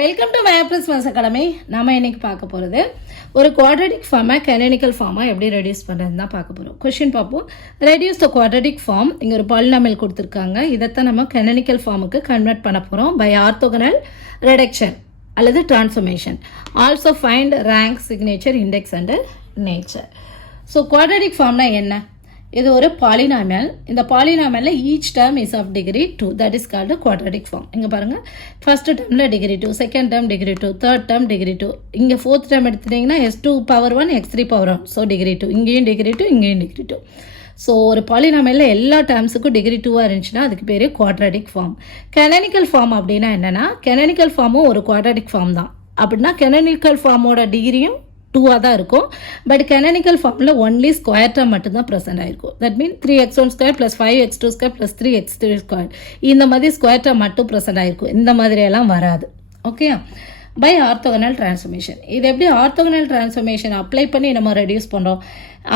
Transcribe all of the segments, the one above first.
Welcome to Mapris maths academy. நம்ம இன்னைக்கு பார்க்க போகிறது ஒரு குவாட்ரடிக் ஃபார்மை கெனானிக்கல் ஃபார்மாக எப்படி ரெடியூஸ் பண்ணுறதுன்னு தான் பார்க்க போகிறோம். கொஷின் பார்ப்போம். Reduce the quadratic form. இங்கே ஒரு பாலினாமியல் கொடுத்துருக்காங்க. இதைத்தான் நம்ம கெனானிக்கல் ஃபார்முக்கு கன்வெர்ட் பண்ண போகிறோம் பை ஆர்த்தோகனல் ரெடக்ஷன் அல்லது transformation. Also find rank, signature, index and nature. So quadratic ஃபார்ம்னா என்ன? இது ஒரு பாலினாமியல். இந்த பாலினாமியலில் each term is of degree 2. That is called quadratic form. இங்கே பாருங்கள், ஃபர்ஸ்ட் டேர்மில் degree 2, second term degree 2, third term degree 2. இங்கே ஃபோர்த் டேர்ம் எடுத்துட்டிங்கன்னா x2 power 1, x3 power 1. So degree 2. இங்கேயும் டிகிரி 2, இங்கேயும் டிகிரி 2. ஸோ ஒரு பாலினாமியலில் எல்லா டேர்ம்ஸுக்கும் டிகிரி 2 இருந்துச்சுன்னா அதுக்கு பேர் குவாட்ரடிக் ஃபார்ம். கெனானிக்கல் ஃபார்ம் அப்படின்னா என்னென்னா, கெனானிக்கல் ஃபார்மும் ஒரு குவாட்ரடிக் ஃபார்ம் தான். அப்படின்னா கெனானிக்கல் ஃபார்மோட டிகிரியும் 2 தான் இருக்கும். பட் கெனானிக்கல் ஃபார்மில் ஒன்லி ஸ்கொயர் டேர்ம் மட்டும்தான் ப்ரெசென்ட் ஆயிருக்கும். That mean 3x1 square plus 5x2 square plus 3x3 square, இந்த மாதிரி ஸ்கொயர் டேர்ம் மட்டும் ப்ரெசென்ட் ஆயிருக்கும். இந்த மாதிரியெல்லாம் வராது. Okay, by orthogonal transformation. இது எப்படி ஆர்த்தோகனல் டிரான்ஸ்ஃபர்மேஷன் அப்ளை பண்ணி நம்ம ரெடியூஸ் பண்ணுறோம்?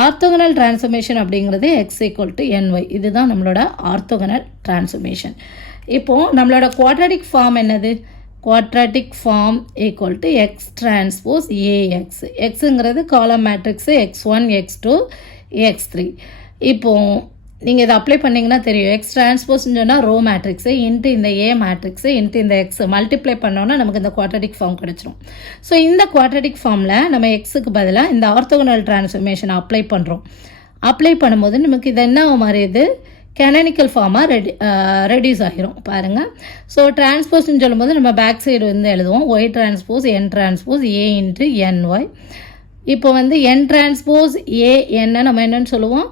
ஆர்த்தோகனல் டிரான்ஸ்ஃபர்மேஷன் அப்படிங்கிறது x = ny. இதுதான் நம்மளோட ஆர்த்தோகனல் டிரான்ஸ்ஃபர்மேஷன். இப்போது நம்மளோட குவாட்ரடிக் ஃபார்ம் என்னது? Quadratic form equal to X transpose A X. எக்ஸுங்கிறது column matrix x1, x2, x3. இப்போது நீங்கள் இதை அப்ளை பண்ணிங்கன்னா தெரியும். எக்ஸ் டிரான்ஸ்போஸ்ன்னு சொன்னால் ரோ மேட்ரிக்ஸு இன்ட்டு இந்த ஏ மேட்ரிக்ஸு இன்ட்டு இந்த எக்ஸ் மல்டிப்ளை பண்ணோன்னா நமக்கு இந்த குவாட்ரடிக் ஃபார்ம் கிடச்சிரும். ஸோ இந்த குவாட்ரடிக் ஃபார்மில் நம்ம எக்ஸுக்கு பதிலாக இந்த ஆர்த்தோகனல் டிரான்ஸ்ஃபர்மேஷனை அப்ளை பண்ணுறோம். அப்ளை பண்ணும்போது நமக்கு இது என்ன மாறியது? கெனானிக்கல் ஃபார்மாக ரெடியூஸ் ஆகிரும். பாருங்கள். ஸோ டிரான்ஸ்போஸ்ன்னு சொல்லும்போது நம்ம பேக் சைடு வந்து எழுதுவோம் Y transpose N transpose A into N Y. இப்போ வந்து என் டிரான்ஸ்போஸ் ஏ என்ன நம்ம என்னன்னு சொல்லுவோம்?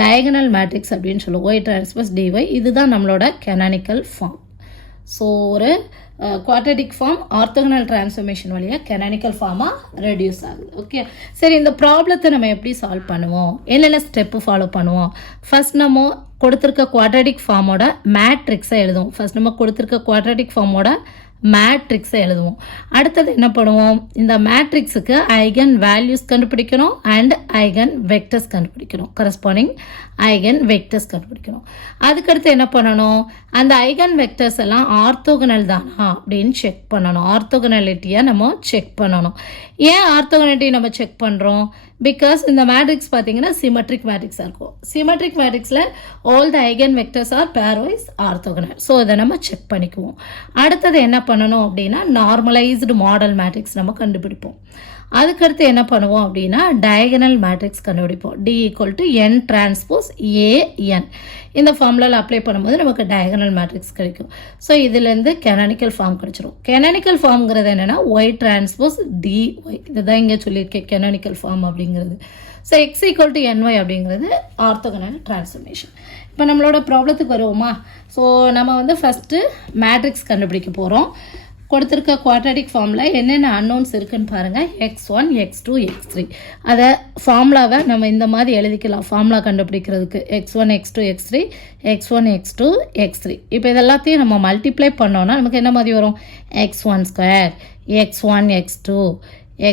டயகனல் மேட்ரிக்ஸ் அப்படின்னு சொல்லுவோம். Y transpose D Y. இதுதான் நம்மளோட கெனானிக்கல் ஃபார்ம். ஸோ ஒரு குவாட்ரடிக் ஃபார்ம் ஆர்த்தோகனல் டிரான்ஸ்ஃபர்மேஷன் வழியாக கெனானிக்கல் ஃபார்மாக ரெடியூஸ் ஆகுது. ஓகே, சரி, இந்த ப்ராப்ளத்தை நம்ம எப்படி சால்வ் பண்ணுவோம்? என்னென்ன ஸ்டெப்பு ஃபாலோ பண்ணுவோம்? ஃபர்ஸ்ட் நம்ம கொடுத்துருக்க குவாட்ரடிக் ஃபார்மோட மேட்ரிக்ஸை எழுதுவோம். ஃபர்ஸ்ட் நம்ம கொடுத்துருக்க குவாட்ரடிக் ஃபார்மோட மேட்ரிக்ஸை எழுதுவோம். அடுத்தது என்ன பண்ணுவோம்? இந்த மேட்ரிக்ஸுக்கு ஐகன் வேல்யூஸ் கண்டுபிடிக்கணும் அண்ட் ஐகன் வெக்டர்ஸ் கண்டுபிடிக்கணும். கரஸ்பாண்டிங் ஐகன் வெக்டர்ஸ் கண்டுபிடிக்கணும். அதுக்கடுத்து என்ன பண்ணணும்? அந்த ஐகன் வெக்டர்ஸ் எல்லாம் ஆர்த்தோகனல் தானா அப்படின்னு செக் பண்ணணும். ஆர்த்தோகனாலிட்டியை நம்ம செக் பண்ணணும். ஏன் ஆர்த்தோகனாலிட்டி நம்ம செக் பண்ணுறோம்? பிகாஸ் இந்த மேட்ரிக்ஸ் பார்த்தீங்கன்னா சிமெட்ரிக் மேட்ரிக்ஸாக இருக்கும். சிமெட்ரிக் மேட்ரிக்ஸில் all the eigenvectors are pairwise orthogonal. So இதை நம்ம செக் பண்ணிக்குவோம். அடுத்தது என்ன பண்ணணும் அப்படின்னா, நார்மலைஸ்டு மாடல் மேட்ரிக்ஸ் நம்ம கண்டுபிடிப்போம். அதுக்கடுத்து என்ன பண்ணுவோம் அப்படின்னா, டயகனல் மேட்ரிக்ஸ் கண்டுபிடிப்போம். D = n transpose AN. இந்த ஃபார்முலாவில் அப்ளை பண்ணும்போது நமக்கு டயகனல் மேட்ரிக்ஸ் கிடைக்கும். ஸோ இதுலேருந்து கெனானிக்கல் ஃபார்ம் கிடைச்சிரும். கெனானிக்கல் ஃபார்ம்ங்கிறது என்னென்னா ஒய் டிரான்ஸ்போஸ் DY. இதுதான் இங்கே சொல்லியிருக்கேன் கெனானிக்கல் ஃபார்ம் அப்படிங்கிறது. ஸோ x = ny அப்படிங்கிறது ஆர்த்தோகனல் டிரான்ஸ்ஃபர்மேஷன். இப்போ நம்மளோட ப்ராப்ளத்துக்கு வருவோமா? ஸோ நம்ம வந்து ஃபஸ்ட்டு மேட்ரிக்ஸ் கண்டுபிடிக்க போகிறோம். கொடுத்துருக்க குவாட்ரடிக் ஃபார்மில் என்னென்ன அன்னோன்ஸ் இருக்குன்னு பாருங்கள். x1, x2, x3. அதை ஃபார்முலாவை நம்ம இந்த மாதிரி எழுதிக்கலாம். ஃபார்முலா கண்டுபிடிக்கிறதுக்கு x1, x2, x3, x1, x2, x3. இப்போ இதெல்லாத்தையும் நம்ம மல்டிப்ளை பண்ணோன்னா நமக்கு என்ன மாதிரி வரும்? x1 square, x1, x2,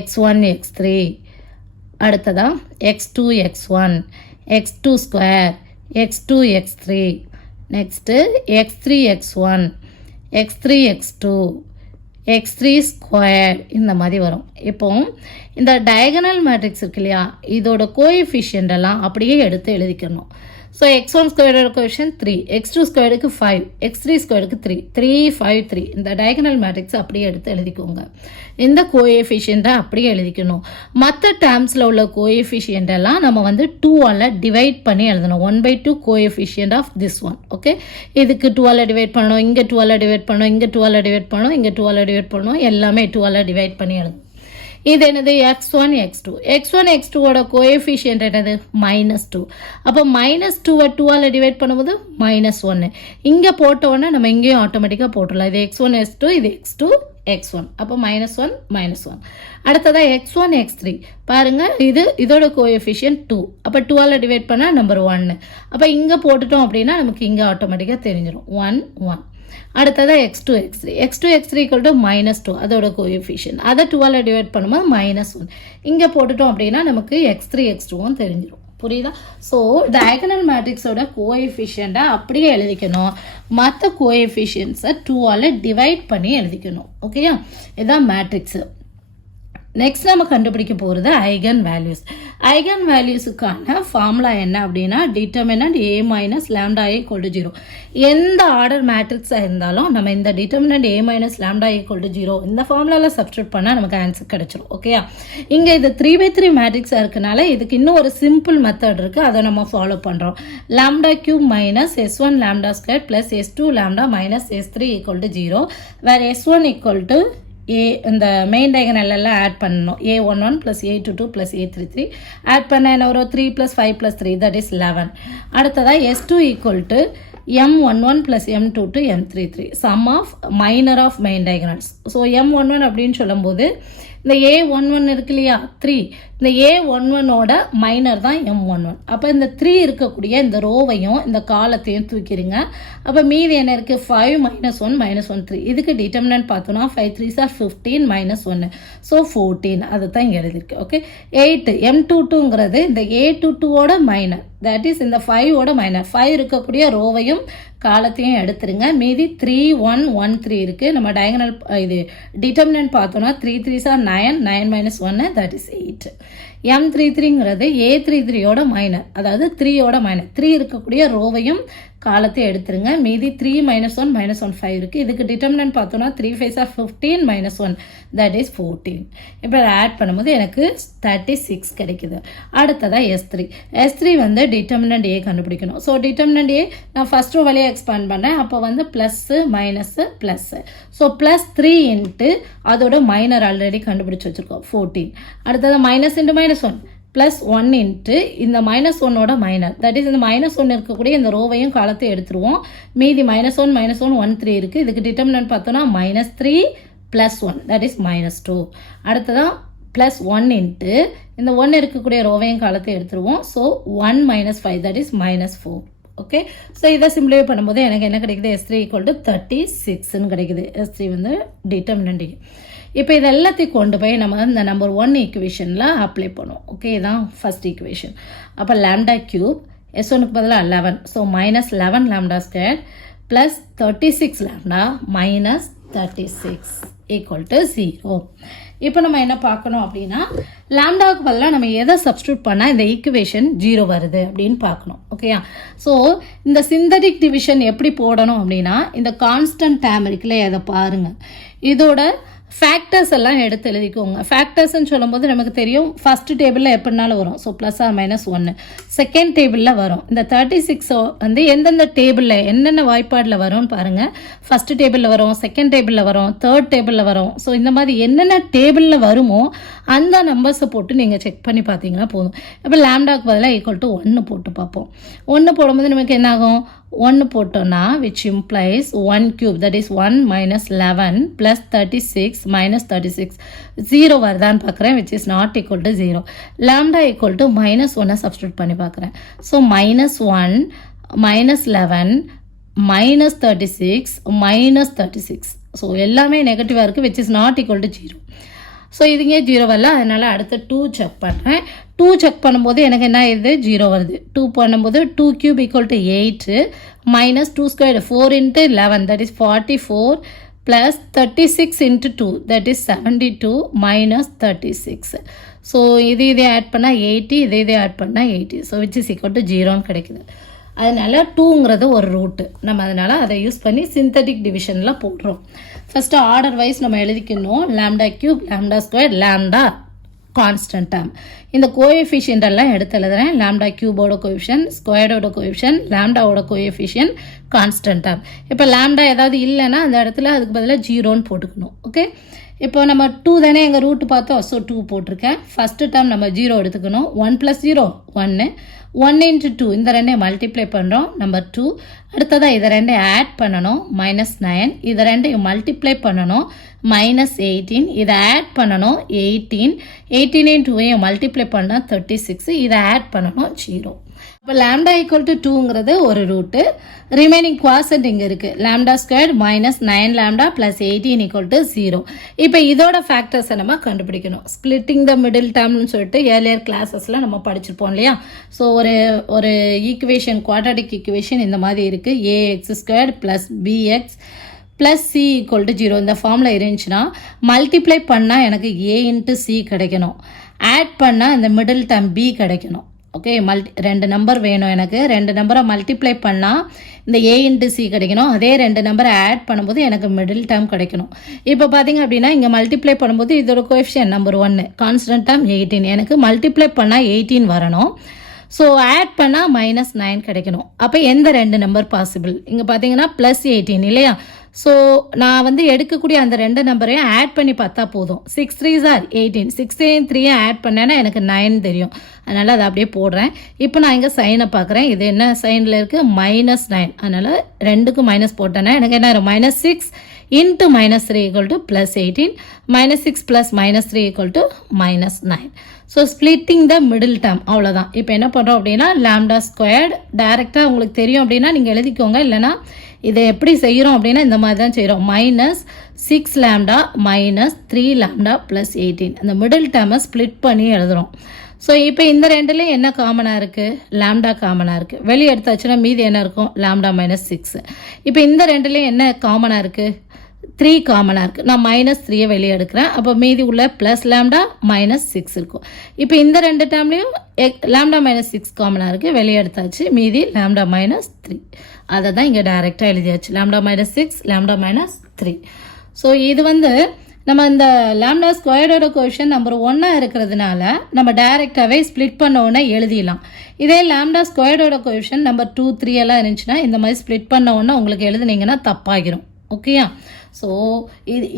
x1, x3. அடுத்ததான் x2, x1, x2 square, x2, x3. Next x3, x1, x3, x2, x3 square. இந்த மாதிரி வரும். இப்போ இந்த டயகனல் மேட்ரிக்ஸ் இருக்கு இல்லையா, இதோட கோஎஃபிஷியன்ட் எல்லாம் அப்படியே எடுத்து எழுதிக்கணும். ஸோ x1 ஸ்கொயரோட கோஎஃபிஷியன்ட் 3, x2 ஸ்கொயருக்கு 5, x3 ஸ்கொயருக்கு 3, 3, 5, 3. இந்த டயகனல் மேட்ரிக்ஸ் அப்படியே எடுத்து எழுதிக்கோங்க. இந்த கோஎஃபிஷியண்ட்டை அப்படியே எழுதிக்கணும். மற்ற டேர்ம்ஸில் உள்ள கோஎஃபிஷியன்ட் எல்லாம் நம்ம வந்து 2ஆல் டிவைட் பண்ணி எழுதணும். 1/2 coefficient of this one. Okay, இதுக்கு 2ஆல் டிவைட் பண்ணணும், இங்கே 2ஆல் டிவைட் பண்ணணும், இங்கே 2ஆல் டிவைட் பண்ணணும், இங்கே 2ஆல் டிவைட் பண்ணணும், எல்லாமே 2ஆல் டிவைட் பண்ணி எழுதணும். இது என்னது? x1, x2. x1, x2ஓட கோஎஃபிஷியன்ட் என்னது? -2. அப்போ -2வை 2ஆல் டிவைட் பண்ணும்போது -1. இங்கே போட்டோன்னே நம்ம இங்கேயும் ஆட்டோமேட்டிக்காக போட்டுடலாம். இது x1, x2, இது x2, x1. அப்போ -1, -1. அடுத்ததாக x1, x3. பாருங்கள், இதோட கோஎஃபிஷியன்ட் 2. அப்போ 2ஆல் டிவைட் பண்ணால் நம்பர் 1. அப்போ இங்கே போட்டுட்டோம் அப்படின்னா நமக்கு இங்கே ஆட்டோமேட்டிக்காக தெரிஞ்சிடும் 1, 1. அடுத்ததாக x2, x3. x2, x3 = -2. அதோட கோஎஃபிஷியன்ட். அதை 2ஆல் டிவைட் பண்ணும்போது -1. இங்கே போட்டுட்டோம் அப்படின்னா நமக்கு x3, x2வும் தெரிஞ்சிடும். புரியுதா? ஸோ டயகனல் மேட்ரிக்ஸோட கோஎஃபிஷியண்ட்டை அப்படியே எழுதிக்கணும், மற்ற கோஎஃபிஷியன்ஸை 2ஆல் டிவைட் பண்ணி எழுதிக்கணும். ஓகேயா? இதுதான் மேட்ரிக்ஸு. நெக்ஸ்ட் நம்ம கண்டுபிடிக்க போகிறது ஐகன் வேல்யூஸ். ஐகன் வேல்யூஸுக்கான ஃபார்முலா என்ன அப்படின்னா determinant A minus lambda equal to 0. எந்த ஆர்டர் மேட்ரிக்ஸாக இருந்தாலும் நம்ம இந்த determinant A minus lambda equal to 0 இந்த ஃபார்முலாவில் சப்ஸ்டியூட் பண்ணால் நமக்கு ஆன்சர் கிடைச்சிரும். ஓகேயா? இங்கே இது 3/3 மேட்ரிக்ஸாக இருக்கனால இதுக்கு இன்னும் ஒரு சிம்பிள் மெத்தட் இருக்குது, அதை நம்ம ஃபாலோ பண்ணுறோம். Lambda cube minus S1 lambda square plus S2 lambda minus S3 equal to 0, வேறு S1 ஈக்குவல் டு இந்த மெயின் டயகனல் எல்லாம் ஆட் பண்ணணும். A11 plus A22 plus A33 add பண்ண என்ன ஒரு 3 ப்ளஸ் 5 ப்ளஸ் 3 தட் இஸ் 11. அடுத்ததாக S2 equal to M11 plus M22 M33 sum of minor of main diagonals. So M11 அப்படின்னு சொல்லும்போது இந்த A11 இருக்கு இல்லையா 3, இந்த A11ஓட மைனர் தான் M11. அப்போ இந்த 3 இருக்கக்கூடிய இந்த ரோவையும் இந்த காலத்தையும் தூக்கிடுங்க. அப்போ மீதி என்ன இருக்குது 5 மைனஸ் 1 மைனஸ் 1 3. இதுக்கு டிட்டர்மினன்ட் பார்த்தோன்னா 5 3s are 15 மைனஸ் 1 ஸோ 14. அது தான் இங்கே எழுதிருக்கு. ஓகே 8 M22ங்கிறது இந்த A22ஓட மைனர், தட் இஸ் இந்த 5ஓட மைனர். 5 இருக்கக்கூடிய ரோவையும் காலத்தையும் எடுத்துருங்க. மீதி 3 1 1 3 இருக்குது. நம்ம டயகனல் இது டிட்டர்மினன்ட் பார்த்தோன்னா 3 3s are 9 9 minus 1 that is 8. M33ங்கிறது A33ஓட மைனர், அதாவது 3ஓட மைனர். 3 இருக்கக்கூடிய ரோவையும் காலத்தை எடுத்துருங்க. மீதி 3 மைனஸ் 1 மைனஸ் 1 5 இருக்குது. இதுக்கு டிட்டர்மினன்ட் பார்த்தோன்னா 3 5s are 15 minus 1 that is 14. இப்போ ஆட் பண்ணும்போது எனக்கு 36 கிடைக்குது. அடுத்ததாக S3 வந்து டிட்டர்மினன்ட் A கண்டுபிடிக்கணும். ஸோ டிட்டர்மினன்ட் A நான் ஃபஸ்ட் ரோ வழியாக எக்ஸ்பேண்ட் பண்ணேன். அப்போ வந்து plus minus plus. So plus 3 into அதோட மைனர் ஆல்ரெடி கண்டுபிடிச்சி வச்சுருக்கோம் 14. அடுத்தது minus into minus 1 plus 1 into இந்த மைனஸ் 1ஓட மைனர், தட் இஸ் இந்த மைனஸ் 1 இருக்கக்கூடிய இந்த ரோவையும் காலத்தை எடுத்துருவோம். மீதி மைனஸ் 1 மைனஸ் 1 1 3 இருக்குது. இதுக்கு டிட்டர்மினன்ட் பார்த்தோன்னா minus 3 plus 1 that is minus 2. அடுத்ததான் ப்ளஸ் 1 இன்ட்டு இந்த 1 இருக்கக்கூடிய ரோவையும் காலத்தை எடுத்துருவோம். So 1 minus 5 that is minus 4. Okay so இதை சிம்பிளிஃபை பண்ணும்போது எனக்கு என்ன கிடைக்குது S3 ஈக்குவல் டு 36ன்னு கிடைக்குது. S3 வந்து டிட்டர்மினன்ட் A. இப்போ இது எல்லாத்தையும் கொண்டு போய் நம்ம இந்த நம்பர் 1 ஈக்குவேஷனில் அப்ளை பண்ணுவோம். ஓகே இதான் ஃபஸ்ட் ஈக்குவேஷன். அப்போ லாம்டா கியூப் S1க்கு பதிலாக 11, so minus 11 lambda square plus 36 lambda minus 36 equal to 0. இப்போ நம்ம என்ன பார்க்கணும் அப்படின்னா லாம்டாவுக்கு பதிலாக நம்ம எதை சப்ஸ்டியூட் பண்ணால் இந்த ஈக்குவேஷன் 0 வருது அப்படின்னு பார்க்கணும். ஓகேயா? ஸோ இந்த சிந்தட்டிக் டிவிஷன் எப்படி போடணும் அப்படின்னா இந்த கான்ஸ்டன்ட் டேம் இருக்குல்ல அதை பாருங்கள். இதோட ஃபேக்டர்ஸ் எல்லாம் எடுத்து எழுதிக்கோங்க. ஃபேக்டர்ஸ்ன்னு சொல்லும்போது நமக்கு தெரியும் ஃபஸ்ட் டேபிளில் எப்படினாலும் வரும். So plus or minus 1. Second டேபிளில் வரும். இந்த 36 வந்து எந்தெந்த டேபிளில் என்னென்ன வாய்ப்பாடில் வரும்னு பாருங்கள். ஃபஸ்ட் டேபிளில் வரும், செகண்ட் டேபிளில் வரும், தேர்ட் டேபிளில் வரும். ஸோ இந்த மாதிரி என்னென்ன டேபிளில் வருமோ அந்த நம்பர்ஸை போட்டு நீங்கள் செக் பண்ணி பார்த்தீங்கன்னா போதும். இப்போ லாம்டாக்கு பதிலாக ஈக்குவல் டு 1 போட்டு பார்ப்போம். 1 போடும்போது நமக்கு என்ன ஆகும் 1 போட்டோன்னா which implies 1 cube that is 1 minus 11 plus 36 minus 36 0 வருதான்னு பார்க்குறேன் which is not equal to 0. lambda equal to minus 1 substitute பண்ணி பார்க்குறேன். So minus 1 minus 11 minus 36 minus 36. So எல்லாமே நெகட்டிவாக இருக்குது which is not equal to 0. So இதுங்க 0 வரல, அதனால் அடுத்து 2 செக் பண்ணுறேன். 2 செக் பண்ணும்போது எனக்கு என்ன இது 0 வருது. 2 பண்ணும்போது 2 cube equal to 8 minus 2 squared 4 into 11 that is 44 plus 36 into 2 that is 72 minus 36. So இது ஆட் பண்ணால் 80, இது ஆட் பண்ணால் 80. So which is equal to 0ன்னு கிடைக்குது. அதனால் 2ங்கிறது ஒரு ரூட்டு. நம்ம அதனால் அதை யூஸ் பண்ணி சிந்தட்டிக் டிவிஷனில் போடுறோம். ஃபஸ்ட்டு ஆர்டர் வைஸ் நம்ம எழுதிக்கணும். Lambda cube lambda square lambda constant term. இந்த கோஎஃபிஷியன்ட் எல்லாம் எடுத்து எழுதுறேன். லாம்டா கியூபோட கோஎஃபிஷியன், ஸ்கொயர்டோட கோஎஃபிஷியன், லாம்டாவோட கோஎஃபிஷியன், கான்ஸ்டன்ட் டேர்ம். இப்போ லாம்டா ஏதாவது இல்லைன்னா அந்த இடத்துல அதுக்கு பதிலாக 0ன்னு போட்டுக்கணும். ஓகே இப்போ நம்ம 2 தானே எங்கள் ரூட்டு பார்த்தோம். ஸோ 2 போட்டிருக்கேன். ஃபஸ்ட்டு டேர்ம் நம்ம 0 எடுத்துக்கணும். 1 + 0 1 1 × 2 இந்த ரெண்டையும் மல்டிப்ளை பண்ணுறோம் நம்பர் 2. அடுத்ததாக இதை ரெண்டையும் ஆட் பண்ணணும் -9. இதை ரெண்டையும் மல்டிப்ளை பண்ணணும் -18. இதை ஆட் பண்ணணும் 18. 18 × 2 மல்டிப்ளை பண்ணால் 36. இதை ஆட் பண்ணணும் 0. இப்போ லாம்டா ஈக்குவல் டு 2ங்கிறது ஒரு ரூட்டு, ரிமைனிங் குவாசன்ட் இங்கே இருக்குது. Lambda square minus 9 lambda plus 18 equal to 0. இப்போ இதோட ஃபேக்டர்ஸை நம்ம கண்டுபிடிக்கணும். ஸ்பிளிட்டிங் த மிடில் டேர்ம்னு சொல்லிட்டு ஏர்லியர் கிளாஸஸில் நம்ம படிச்சிருப்போம் இல்லையா? ஸோ ஒரு ஈக்குவேஷன், குவாட்ராட்டிக் ஈக்குவேஷன் இந்த மாதிரி இருக்குது. A X square plus px plus C equal to 0 இந்த ஃபார்மில் இருந்துச்சுன்னா மல்டிப்ளை பண்ணால் எனக்கு ஏ இன்ட்டு சி கிடைக்கணும். ஆட் பண்ணால் இந்த மிடில் டேர்ம் பி கிடைக்கணும். ஓகே, ரெண்டு நம்பர் வேணும் எனக்கு. ரெண்டு நம்பரை மல்டிப்ளை பண்ணால் இந்த ஏ இன்ட்டு சி கிடைக்கணும். அதே ரெண்டு நம்பரை ஆட் பண்ணும்போது எனக்கு மிடில் டேர்ம் கிடைக்கணும். இப்போ பார்த்தீங்க அப்படின்னா இங்கே மல்டிப்ளை பண்ணும்போது இதோட கோஎஃபிஷியன்ட் நம்பர் 1 கான்ஸ்டன்ட் டேர்ம் 18. எனக்கு மல்டிப்ளை பண்ணால் 18 வரணும். ஸோ ஆட் பண்ணால் -9 கிடைக்கணும். அப்போ எந்த ரெண்டு நம்பர் பாசிபிள்? இங்கே பார்த்தீங்கன்னா ப்ளஸ் 18 இல்லையா? ஸோ நான் வந்து எடுக்கக்கூடிய அந்த ரெண்டு நம்பரையும் ஆட் பண்ணி பார்த்தா போதும். 6 3s are 18. 6 ஆட் பண்ணேன்னா எனக்கு 9 தெரியும். அதனால் அதை அப்படியே போடுறேன். இப்போ நான் இங்கே சைனை பார்க்குறேன். இது என்ன சைனில் இருக்குது? -9. அதனால் ரெண்டுக்கும் மைனஸ் போட்டேன்னா எனக்கு என்ன வரும்? -6 into -3 equal to +18. -6 plus -3 equal to -9. So splitting the middle term அவ்வளோதான். இப்போ என்ன பண்ணுறோம் அப்படின்னா லாம்டா ஸ்கொயர்டு டைரெக்டாக உங்களுக்கு தெரியும் அப்படின்னா நீங்கள் எழுதிக்கோங்க. இல்லைனா இதை எப்படி செய்கிறோம் அப்படின்னா இந்த மாதிரி தான் செய்கிறோம். -6 லாம்டா -3 லாம்டா ப்ளஸ் 18 அந்த மிடில் டேர்மை ஸ்ப்ளிட் பண்ணி எழுதுகிறோம். ஸோ இப்போ இந்த ரெண்டுலேயும் என்ன காமனாக இருக்குது? லாம்டா காமனாக இருக்குது. வெளியே எடுத்தாச்சுன்னா மீதி என்ன இருக்கும்? லாம்டா -6. இப்போ இந்த ரெண்டுலேயும் என்ன காமனாக இருக்குது? 3 காமனாக இருக்குது. நான் -3 வெளியே எடுக்கிறேன். அப்போ மீதி உள்ள ப்ளஸ் லாம்டா -6 இருக்கும். இப்போ இந்த ரெண்டு டேர்ம்லேயும் லாம்டா -6 காமனாக இருக்குது. வெளியே எடுத்தாச்சு. மீதி லாம்டா -3. அதை தான் இங்கே டைரெக்டாக எழுதியாச்சு. Lambda -6 lambda -3. ஸோ இது வந்து நம்ம இந்த லாம்டா ஸ்கொயர்டோட கோஎஃபிஷியன்ட் நம்பர் 1 இருக்கிறதுனால நம்ம டைரெக்டாகவே ஸ்ப்ளிட் பண்ண உடனே எழுதிடலாம். இதே லாம்டா ஸ்கொயர்டோட கோஎஃபிஷியன்ட் நம்பர் 2 3 எல்லாம் இருந்துச்சுன்னா இந்த மாதிரி ஸ்ப்ளிட் பண்ண உடனே உங்களுக்கு எழுதுனீங்கன்னா தப்பாகிரும். ஓகேயா? ஸோ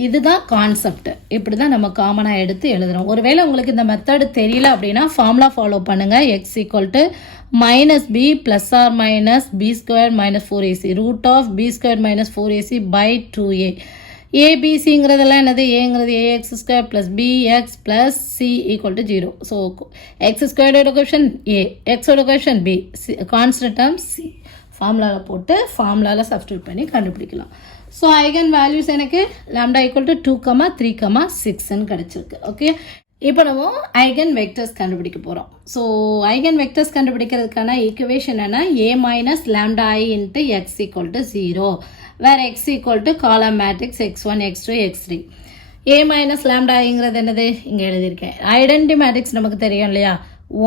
இதுதான் கான்செப்ட். இப்படி தான் நம்ம காமனாக எடுத்து எழுதுகிறோம். ஒருவேளை உங்களுக்கு இந்த மெத்தடு தெரியல அப்படின்னா ஃபார்முலா ஃபாலோ பண்ணுங்கள். X equal to -b plus or minus b square -4ac root of b square -4ac by 2a. ஏபிசிங்கிறதெல்லாம் என்னது? ஏங்கிறது a x square plus px plus C equal to 0. So x ஸ்கொயர்டோட கோஎஃபிஷியன்ட் ஏ, எக்ஸோட coefficient b, constant term c. ஃபார்முலாவில் போட்டு ஃபார்முலாவில் substitute பண்ணி கண்டுபிடிக்கலாம். ஸோ ஐகன் வேல்யூஸ் எனக்கு லாம்டா ஈக்குவல் டு 2, 3, 6ன்னு கிடச்சிருக்கு. ஓகே, இப்போ நம்ம ஐகன் வெக்டர்ஸ் கண்டுபிடிக்க போகிறோம். ஸோ ஐகன் வெக்டர்ஸ் கண்டுபிடிக்கிறதுக்கான ஈக்குவேஷன் என்ன? a minus lambda I into x equal to 0 வேறு x equal to column matrix x1 x2 x3. a minus lambda ஐங்கிறது என்னது? இங்கே எழுதியிருக்கேன். ஐடென்டி மேட்ரிக்ஸ் நமக்கு தெரியும் இல்லையா?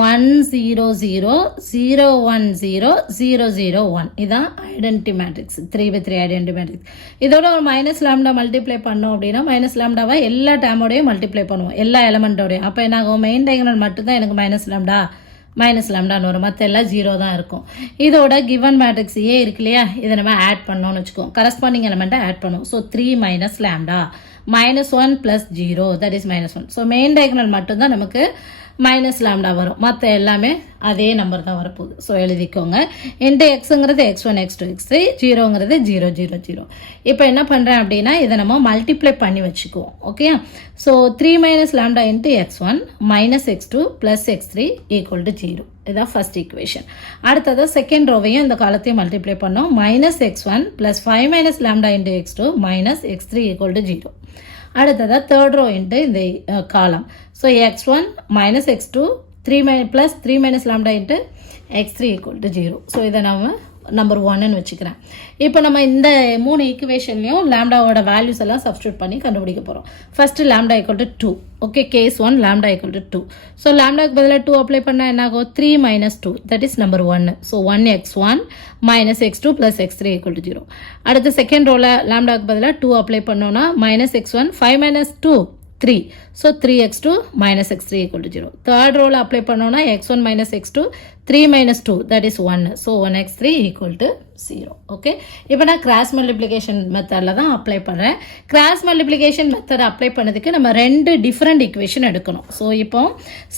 1 0 0 0 1 0 0 0 1 இதான் ஐடென்டி மேட்ரிக்ஸ். 3/3 identity matrix. இதோட ஒரு மைனஸ் லாம்டா மல்டிப்ளை பண்ணோம் அப்படின்னா மைனஸ் லாம்டாவை எல்லா டேமோடையும் மல்டிப்ளை பண்ணுவோம், எல்லா எலமெண்ட்டோடையும். அப்போ என்ன ஆகும்? மெயின் டைகனல் மட்டும்தான் எனக்கு மைனஸ் லாம்டான்னு வரும். மற்ற எல்லாம் 0 தான் இருக்கும். இதோட கிவன் மேட்ரிக்ஸ் ஏ இருக்கு இல்லையா? இதை நம்ம ஆட் பண்ணோம்னு வச்சுக்கோம். கரஸ்பாண்டிங் எலமெண்ட்டை ஆட் பண்ணுவோம். So 3 minus lambda -1 plus 0 that is -1. So main diagonal மட்டும்தான் நமக்கு மைனஸ் லாம்டா வரும். மற்ற எல்லாமே அதே நம்பர் தான் வரப்போகுது. ஸோ எழுதிக்கோங்க. இன்ட்டு எக்ஸுங்கிறது x1 x2 x3, 0ங்கிறது 0 0 0. இப்போ என்ன பண்ணுறேன் அப்படின்னா இதை நம்ம மல்டிப்ளை பண்ணி வச்சுக்குவோம். Okay, so 3 minus lambda into x1 minus x2 plus x3 equal to 0. இதுதான் ஃபர்ஸ்ட் ஈக்குவேஷன். அடுத்தது செகண்ட் ரோவையும் இந்த காலத்தையும் மல்டிப்ளை பண்ணோம். -x1 plus 5 minus lambda into x2 minus x3 equal to 0. அடுத்ததாக தேர்ட் ரோ இன்ட்டு இந்த காலம். So x1 minus x2 plus 3 minus lambda into x3 equal to 0. So இதை நம்ம நம்பர் 1ன்னு வச்சுக்கிறேன். இப்போ நம்ம இந்த 3 ஈக்குவேஷன்லையும் லாம்டாவோட வேல்யூஸ் எல்லாம் சப்ஸ்டியூட் பண்ணி கண்டுபிடிக்க போகிறோம். First lambda equal to 2. Okay, case 1 lambda equal to 2. So லாம்டாக்கு பதிலாக 2 அப்ளை பண்ணால் என்ன ஆகும்? 3 minus 2 that is number 1. So 1x1 minus x2 plus x3 equal to 0. அடுத்து செகண்ட் ரோவில் லாம்டாக்கு பதிலாக 2 அப்ளை பண்ணோன்னா -x1 5 minus 2 3. So 3x2 minus x3 equal to 0. Third ரோவில் apply பண்ணோன்னா x1 minus x2 3 minus 2 that is 1. So 1x3 equal to 0. Okay, இப்போ நான் cross multiplication மெத்தடில் தான் apply பண்ணுறேன். கிராஸ் மல்டிப்ளிகேஷன் மெத்தட் அப்ளை பண்ணதுக்கு நம்ம 2 டிஃப்ரெண்ட் ஈக்குவேஷன் எடுக்கணும். ஸோ இப்போ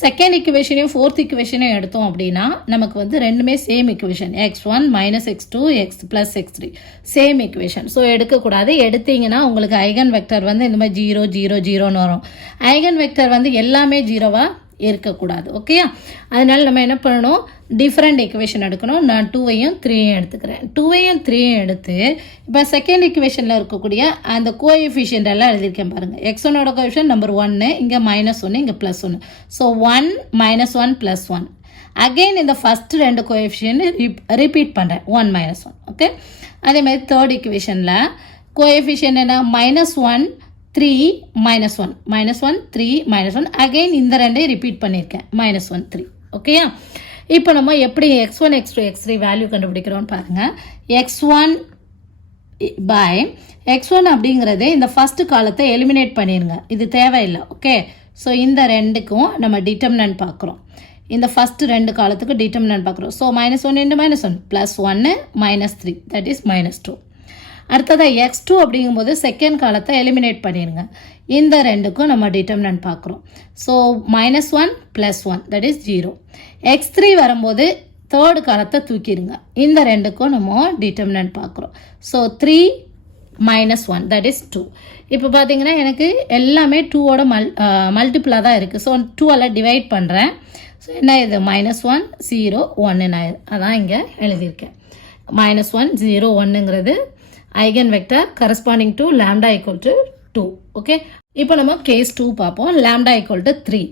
செகண்ட் ஈக்குவேஷனையும் ஃபோர்த் ஈக்குவேஷனையும் எடுத்தோம் அப்படின்னா நமக்கு வந்து ரெண்டுமே same equation. x1 minus x2 x plus x3 same equation. So எடுக்கக்கூடாது. எடுத்தீங்கன்னா உங்களுக்கு ஐகன் வெக்டர் வந்து இந்த மாதிரி 0 0 0ன்னு வரும். ஐகன் வெக்டர் வந்து எல்லாமே 0வா இருக்கக்கூடாது. ஓகேயா? அதனால் நம்ம என்ன பண்ணணும், டிஃப்ரெண்ட் ஈக்குவேஷன் எடுக்கணும். நான் 2ஐயும் 3ஐயும் எடுத்துக்கிறேன். 2ஐயும் 3ஐயும் எடுத்து இப்போ செகண்ட் ஈக்குவேஷனில் இருக்கக்கூடிய அந்த கோஎஃபிஷியன்ட் எல்லாம் எழுதியிருக்கேன் பாருங்கள். x1ஓட கோஎஃபிஷியன்ட் நம்பர் 1, இங்கே -1, இங்கே +1. ஸோ 1 -1 +1. அகெயின் இந்த ஃபஸ்ட்டு 2 கோஎஃபிஷியன்ட் ரிப்பீட் பண்ணுறேன், 1 -1. ஓகே, அதே மாதிரி தேர்ட் ஈக்குவேஷனில் கோஎஃபிஷியன்ட் என்ன, -1 3 -1 -1 3 -1. அகெயின் இந்த ரெண்டையும் ரிப்பீட் பண்ணியிருக்கேன், -1 3. ஓகேயா? இப்போ நம்ம எப்படி x1 x2 x3 வேல்யூ கண்டுபிடிக்கிறோன்னு பாருங்கள். x1 பை x1 அப்படிங்கிறது இந்த ஃபஸ்ட்டு காலத்தை எலிமினேட் பண்ணிடுங்க, இது தேவையில்லை. ஓகே, ஸோ இந்த ரெண்டுக்கும் நம்ம டிட்டர்மினன்ட் பார்க்குறோம். இந்த ஃபஸ்ட்டு 2 காலத்துக்கு டிட்டர்மினன்ட் பார்க்குறோம். So -1 × -1 +1 -3, that is -2. அடுத்ததாக x2 அப்படிங்கும்போது செகண்ட் காலத்தை எலிமினேட் பண்ணிடுங்க. இந்த ரெண்டுக்கும் நம்ம டிட்டர்மினன்ட் பார்க்குறோம். So -1 +1, that is 0. x3 வரும்போது தேர்டு காலத்தை தூக்கிடுங்க. இந்த ரெண்டுக்கும் நம்ம டிட்டர்மினன்ட் பார்க்குறோம். So 3 -1, that is 2. இப்போ பார்த்தீங்கன்னா எனக்கு எல்லாமே 2ஓட மல்டிபிளாக தான் இருக்குது. ஸோ 2ஆல் டிவைட் பண்ணுறேன். ஸோ என்ன இது, -1 0 1 நான் அதான் இங்கே எழுதியிருக்கேன். -1 0 1ங்கிறது eigen vector corresponding to λ = 2. Okay, இப்போ நம்ம கேஸ் 2 பார்ப்போம். λ = 3.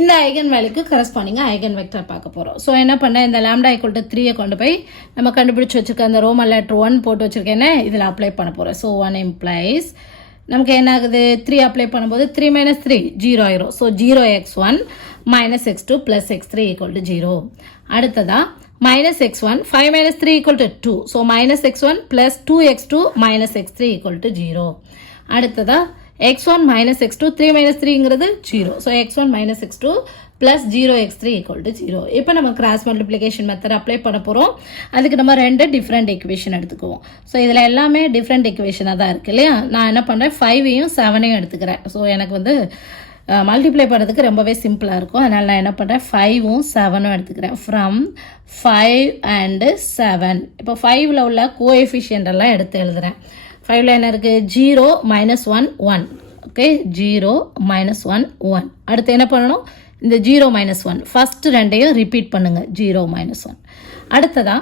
இந்த ஐகன் வேல்யூக்கு கரஸ்பாண்டிங்காக ஐகன் வெக்டர் பார்க்க போகிறோம். ஸோ என்ன பண்ணேன், இந்த λ = 3 கொண்டு போய் நம்ம கண்டுபிடிச்சி வச்சுருக்க அந்த ரோமன் லெட்டர் 1 போட்டு வச்சுருக்கேன்னு இதில் அப்ளை பண்ண போகிறோம். ஸோ 1 implies நமக்கு என்ன ஆகுது, 3 அப்ளை பண்ணும்போது 3 - 3 0 ஆயிரும். So 0x1 -x2 + x3 = 0. அடுத்ததா -x1 5 - 3 = 2. So -x1 + 2x2 - x3 = 0. அடுத்ததா x1 - x2 3 - 3ங்கிறது 0. So x1 - x2 + 0x3 = 0. இப்போ நம்ம கிராஸ் மல்டிப்ளிகேஷன் மெத்தட் அப்ளை பண்ண போகிறோம். அதுக்கு நம்ம 2 டிஃப்ரெண்ட் ஈக்குவேஷன் எடுத்துக்குவோம். ஸோ இதில் எல்லாமே டிஃப்ரெண்ட் ஈக்குவேஷனாக தான் இருக்குது இல்லையா? நான் என்ன பண்ணுறேன், 5ஐயும் 7ஐயும் எடுத்துக்கிறேன். ஸோ எனக்கு வந்து மல்டிப்ளை பண்ணுறதுக்கு ரொம்பவே சிம்பிளாக இருக்கும். அதனால் நான் என்ன பண்ணுறேன், 5ம் 7ம் எடுத்துக்கிறேன். From 5 and 7. இப்போ 5ல் உள்ள கோஎஃபிஷியன்ட் எல்லாம் எடுத்து எழுதுகிறேன். 5ல் என்ன இருக்குது, 0 -1 1. ஓகே, 0 -1 1. அடுத்து என்ன பண்ணணும், இந்த 0 -1 ஃபஸ்ட்டு ரெண்டையும் ரிப்பீட் பண்ணுங்கள், 0 -1. அடுத்ததாக